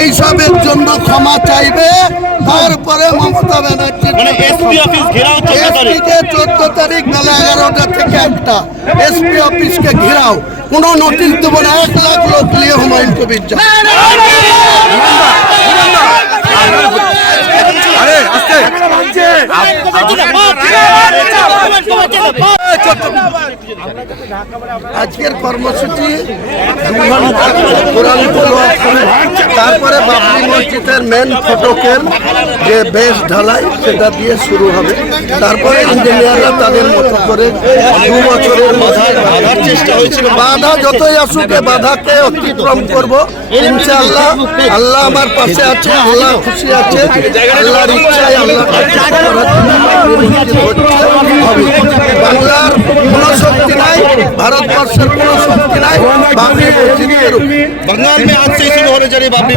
এইসবের জন্য ক্ষমা চাইবে। তারপরে মমতা ব্যানার্জি এসপিকে 14 তারিখ বেলা 11টা থেকে 1টা এসপি অফিসকে ঘেরাও, কোনো নোটিশ দেবো না। 1 লাখ লোক নিয়ে হুমায়ুন কবির যা। আজকের কর্মসূচি 2 ঘন্টা কোরআন তেলাওয়াত করে, তারপরে বাবরি মসজিদের মেন ফটকের যে বেশ ঢালাই সেটা দিয়ে শুরু হবে। তারপরে ইঞ্জিনিয়াররা তাদের মতো করে 2 বছরের বাধার চেষ্টা হয়েছিল, বাধা যতই আসুক বাধাকে অতিক্রম করব ইনশাআল্লাহ। আল্লাহ আমার পাশে আছে, আল্লাহ খুশি আছে, আল্লাহর ইচ্ছায় আল্লাহ বাংলার কোনো শক্তি নাই, ভারতবর্ষের কোনো শক্তি নাই বাবরি মসজিদের। বাংলার में आज से शुरू होने जा रही बाबरी